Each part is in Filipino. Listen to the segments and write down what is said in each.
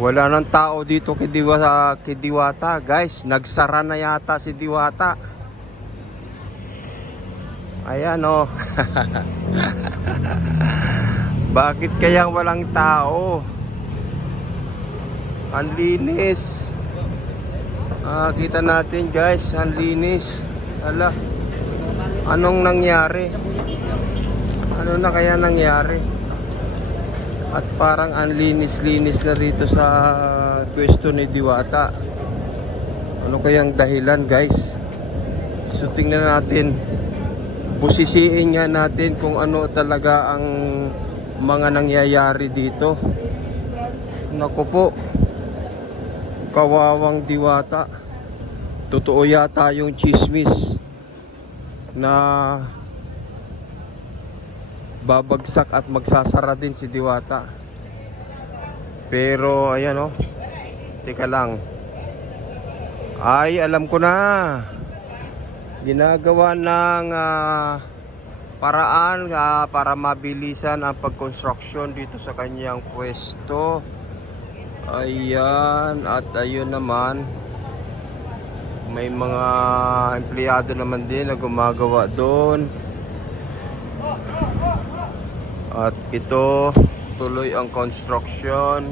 Wala nang tao dito kay Diwata, guys. Nagsara na yata si Diwata. Ayan oh. Bakit kaya walang tao? Ang linis. Kita natin, guys, ang linis. Hala. Anong nangyari? Ano na kaya nangyari? At parang ang linis-linis na rito sa pwesto ni Diwata. Ano kayang dahilan, guys? So tingnan natin. Busisiin nga natin kung ano talaga ang mga nangyayari dito. Naku po. Kawawang Diwata. Totoo yata yung chismis na babagsak at magsasara din si Diwata. Pero ayan oh. Teka lang. Ay, alam ko na. Ginagawa ng paraan para mabilisan ang pagkonstruksyon dito sa kanyang pwesto. Ayan. At ayun naman, may mga empleyado naman din na gumagawa doon. At ito, tuloy ang construction.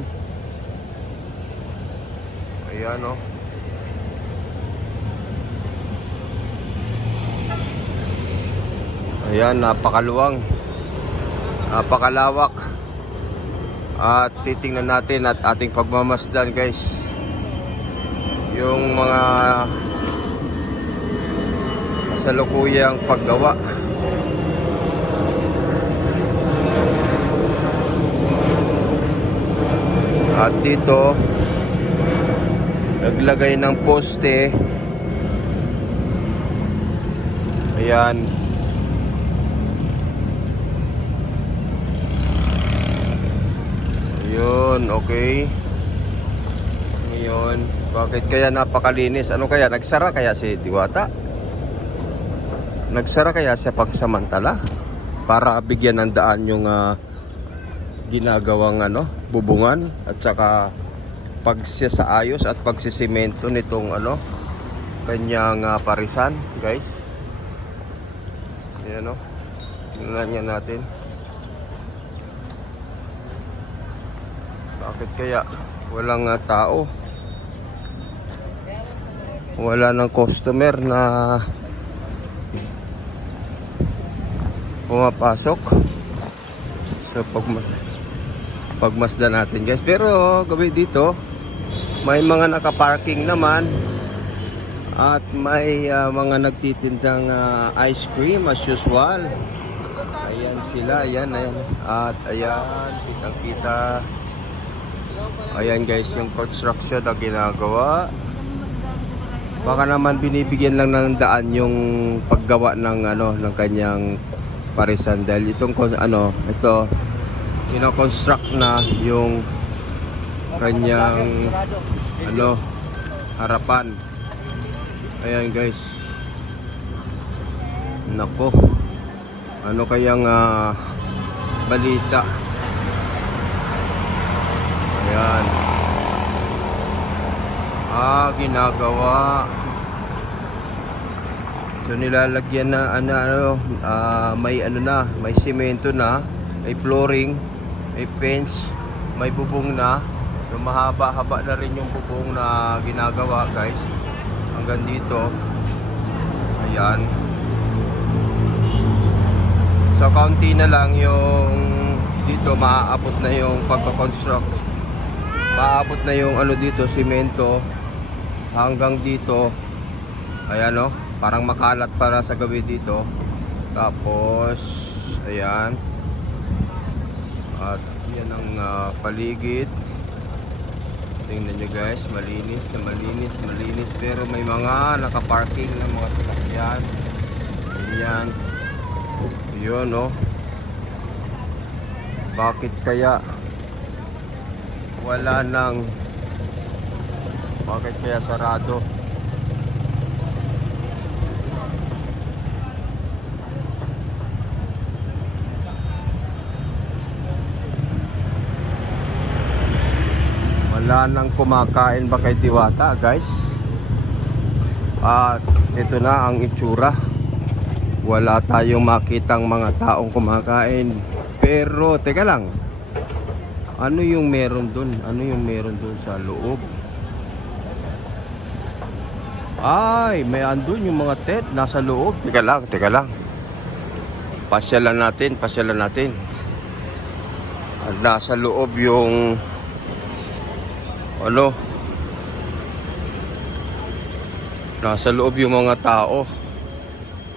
Ayan o. Ayan, napakaluwang, napakalawak. At titingnan natin at ating pagmamasdan, guys, yung mga kasalukuyang paggawa. At dito naglagay ng poste. Ayan. Ayun, okay. Ngayon, bakit kaya napakalinis? Ano kaya? Nagsara kaya si Diwata? Nagsara kaya siya pagsamantala? Para bigyan ng daan yung ginagawang bubungan at saka pagsisaayos at pagsisimento nitong kanyang parisan, guys. Ayan o. Tingnan niya natin. Bakit kaya walang tao? Wala ng customer na pumapasok. So pagmasdan natin, guys. Pero gabi dito may mga nakaparking naman at may mga nagtitindang ice cream as usual. Ayan sila, ayan. At ayan, kitang kita. Ayan, guys, yung construction na ginagawa. Baka naman binibigyan lang ng daan yung paggawa ng ng kanyang parisan, dahil itong ito construct na yung kanyang harapan. Ayan, guys. Nako, ano kayang balita? Ayan. Ginagawa. So nilalagyan na may semento na, may flooring, may fence, may bubong na. So mahaba-haba na rin yung bubong na ginagawa, guys. Hanggang dito. Ayan. So kaunti na lang yung dito, maaabot na yung pagko-construct. Maaabot na yung dito, semento. Hanggang dito. Ayan o. Parang makalat para sa gabi dito. Tapos ayan. At yan ang paligid. Tingnan nyo, guys, malinis na malinis. Pero may mga nakaparking ng mga sasakyan. Ayan. Yun o. Bakit kaya wala nang, bakit kaya sarado? Wala nang kumakain ba kay Diwata, guys? At ito na ang itsura. Wala tayong makitang mga taong kumakain. Pero teka lang, ano yung meron dun? Ano yung meron dun sa loob? Ay, may andun yung mga tent nasa loob. Teka lang. Pasyalan natin. At nasa loob yung nasa loob yung mga tao.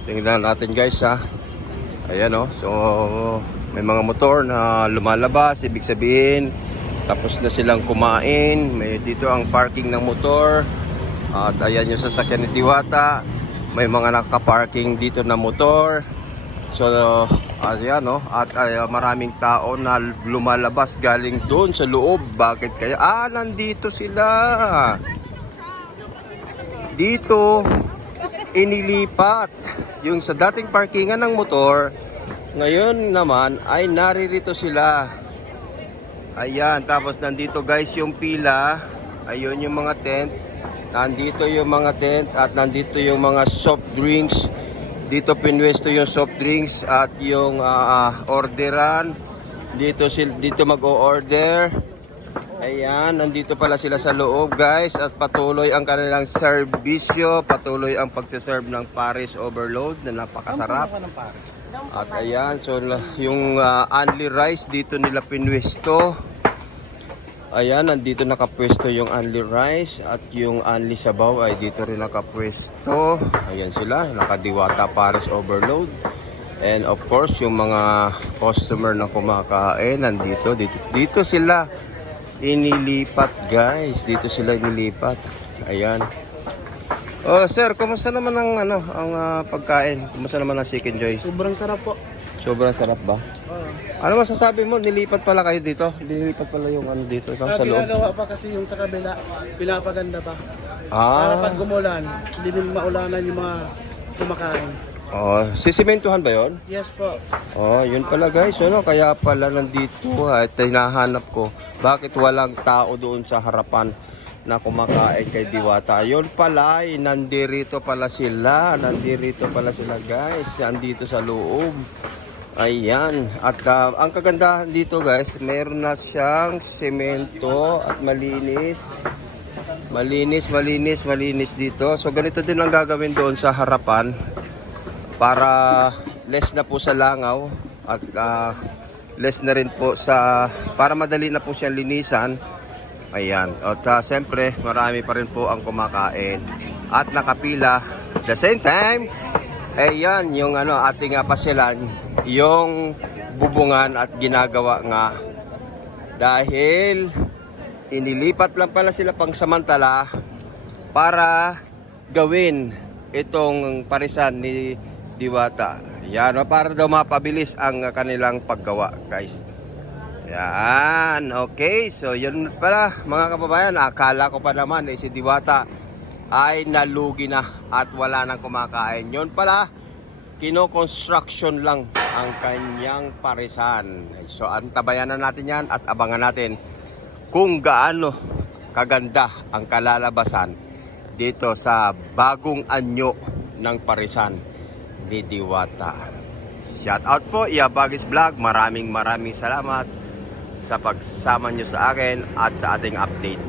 Tingnan natin, guys, ha. Ayan, oh. So may mga motor na lumalabas, ibig sabihin tapos na silang kumain. May dito ang parking ng motor. At ayan yung sasakyan ni Diwata. May mga nakaparking dito na motor. So ayan, no? At maraming tao na lumalabas galing doon sa loob. Bakit kaya? Nandito sila. Dito inilipat yung sa dating parkingan ng motor. Ngayon naman ay naririto sila. Ayan, tapos nandito, guys, yung pila. Ayun yung mga tent. Nandito yung mga tent at nandito yung mga soft drinks. Dito pinwesto yung soft drinks at yung orderan. Dito mag-o-order. Ayan, nandito pala sila sa loob, guys, at patuloy ang kanilang serbisyo, patuloy ang pagsiserve ng Paris Overload na napakasarap. At ayan, so yung only rice dito nila pinwesto. Ayan, nandito nakapwesto yung only rice at yung only sabaw ay dito rin nakapwesto. Ayan sila, naka-Diwata Paris Overload. And of course, yung mga customer na kumakain nandito, dito sila inilipat, guys. Dito sila inilipat. Ayan. Oh, sir, kumusta naman ang pagkain? Kumusta naman ang Chicken Joy? Sobrang sarap po. Sobrang sarap ba? Oo. Ano masasabi mo? Nilipat pala kayo dito? Nilipat pala yung dito sa loob? Ginagawa pa kasi yung sa kabila, pinapaganda pa. Ah. Para pag gumulan, hindi din maulanan yung mga kumakain. Oh, sisimentuhan ba yon? Yes po. Oh, yun pala, guys. Kaya pala nandito at hinahanap ko. Bakit walang tao doon sa harapan na kumakain kay Diwata? Yun pala, nandirito pala sila. Nandirito pala sila, guys. Nandito sa loob. Ayan. At ang kagandahan dito, guys, meron na siyang semento at malinis. Malinis dito. So ganito din ang gagawin doon sa harapan para less na po sa langaw at less na rin po para madali na po siyang linisan. Ayan. At siyempre marami pa rin po ang kumakain at nakapila. At the same time, ayan yung ating pasyalan, yung bubungan at ginagawa nga dahil inilipat lang pala sila pang samantala para gawin itong parisan ni Diwata. Yan, para daw mapabilis ang kanilang paggawa, guys. Yan, okay. So yun pala, mga kababayan, akala ko pa naman si Diwata ay nalugi na at wala nang kumakain. Yun pala, kino-construction lang ang kanyang parisan. So antabayan na natin yan at abangan natin kung gaano kaganda ang kalalabasan dito sa bagong anyo ng parisan ni Diwata. Shout out po, Iabagis Vlog. Maraming salamat sa pagsama nyo sa akin at sa ating update.